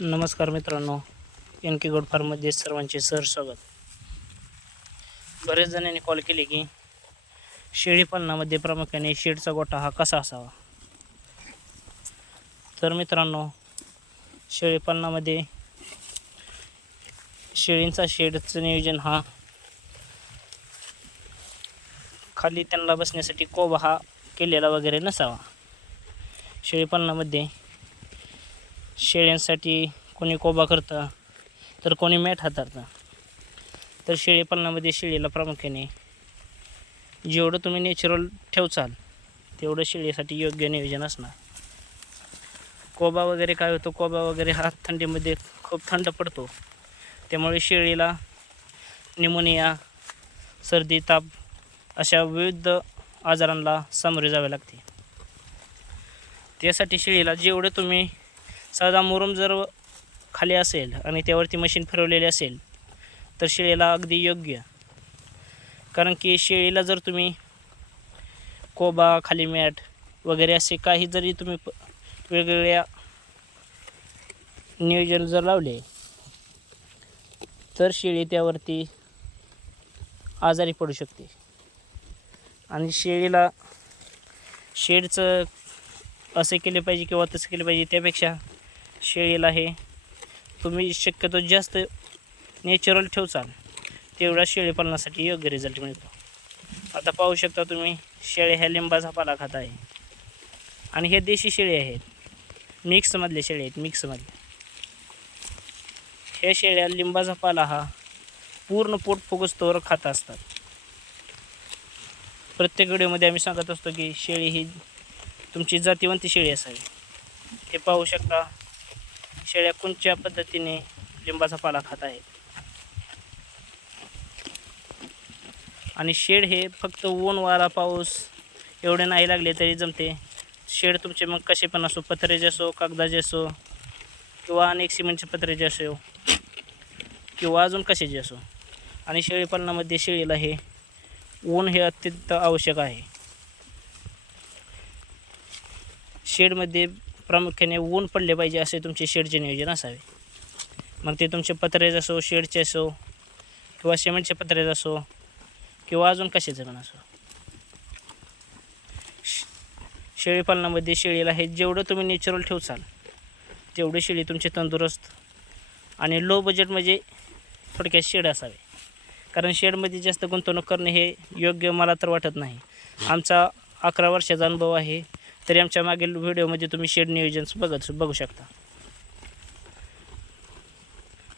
नमस्कार मित्रांनो एन के गोड फार्ममध्ये सर्वांचे सर स्वागत. बरेच जणांनी कॉल केले की शेळीपालनामध्ये प्रामुख्याने शेडचा गोठा हा कसा असावा? तर मित्रांनो शेळीपालनामध्ये शेळींचा शेडचं नियोजन हा खाली त्यांना बसण्यासाठी कोबा हा केलेला वगैरे नसावा. शेळीपालनामध्ये शेळ्यांसाठी कोणी कोबा करतं तर कोणी मॅट हाताळतं तर शेळीपालनामध्ये शेळीला प्रामुख्याने जेवढं तुम्ही नॅचरल ठेवचाल तेवढं शेळीसाठी योग्य नियोजन असणार. कोबा वगैरे काय होतो कोबा वगैरे हा थंडीमध्ये खूप थंड पडतो. त्यामुळे शेळीला निमोनिया सर्दी ताप अशा विविध आजारांना सामोरे जावे लागते. त्यासाठी शेळीला जेवढं तुम्ही साधा मुरुम जर खाली असेल आणि त्यावरती मशीन फिरवलेली असेल तर शेळीला अगदी योग्य. कारण की शेळीला जर तुम्ही कोबा खाली मॅट वगैरे असे काही जरी तुम्ही प वेगवेगळ्या नियोजन जर लावले तर शेळी त्यावरती आजारी पडू शकते. आणि शेळीला शेडचं असे केले पाहिजे किंवा तसं केलं पाहिजे त्यापेक्षा शेळीला हे तुम्ही शक्यतो जास्त नॅचरल ठेवचाल तेवढा शेळीपालनासाठी योग्य रिझल्ट मिळतो. आता पाहू शकता तुम्ही शेळ्या ह्या लिंबाचा पाला खात आहे. आणि हे देशी शेळी आहेत. मिक्समधले शेळी आहेत मिक्समधले ह्या शेळ्या लिंबाचा पाला हा पूर्ण पोट फुगस्तोवर खात असतात. प्रत्येक व्हिडिओमध्ये आम्ही सांगत असतो की शेळी ही तुमची जातीवंती शेळी असावी. हे पाहू शकता. शेळ्या कोणत्या पद्धतीने लिंबाचा पाला खात आहेत आणि शेड हे फक्त ऊन वारा पाऊस एवढे नाही लागले तरी जमते. शेड तुमचे मग कसे पण असो पत्र्याचे असो कागदाचे असो किंवा अनेक सिमेंटचे पत्र्याचे असो किंवा अजून कशाचे असो. आणि शेळीपालनामध्ये शेळीला हे ऊन हे अत्यंत आवश्यक आहे. शेडमध्ये प्रामुख्याने ऊन पडले पाहिजे असे तुमचे शेडचे नियोजन असावे. मग ते तुमचे पत्रेज असो शेडचे असो किंवा सिमेंटचे पत्रेज असो किंवा अजून कशाचे पण असो. शेळीपालनामध्ये शेळीला हे जेवढं तुम्ही नॅचरल ठेवचाल तेवढे शेळी तुमचे तंदुरुस्त आणि लो बजेट म्हणजे थोडक्यात शेड असावे. कारण शेडमध्ये जास्त गुंतवणूक करणे हे योग्य मला तर वाटत नाही. आमचा अकरा वर्षाचा अनुभव आहे. तरी आमच्या मागील व्हिडिओमध्ये तुम्ही शेड नियोजन बघत बघू शकता.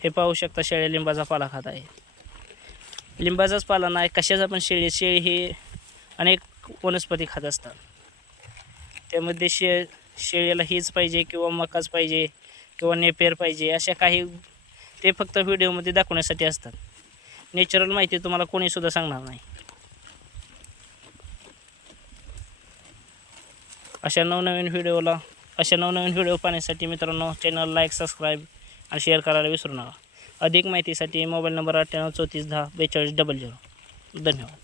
हे पाहू शकता शेळ्या लिंबाचा पाला खात आहे. लिंबाचाच पाला नाही कशाचा पण शेळी शेळी हे अनेक वनस्पती खात असतात. त्यामध्ये शे शेळीला हीच पाहिजे किंवा मकाच पाहिजे किंवा नेपेर पाहिजे अशा काही ते फक्त व्हिडिओमध्ये दाखवण्यासाठी असतात. नॅचरल माहिती तुम्हाला कोणीसुद्धा सांगणार नाही. अशा नवनवीन व्हिडिओला अशा नवनवीन व्हिडिओ पाहण्यासाठी मित्रांनो चॅनल लाईक सबस्क्राईब आणि शेअर करायला विसरू नका. अधिक माहितीसाठी मोबाईल नंबर अठ्ठ्याण्णव चौतीस दहा बेचाळीस डबल झिरो धन्यवाद.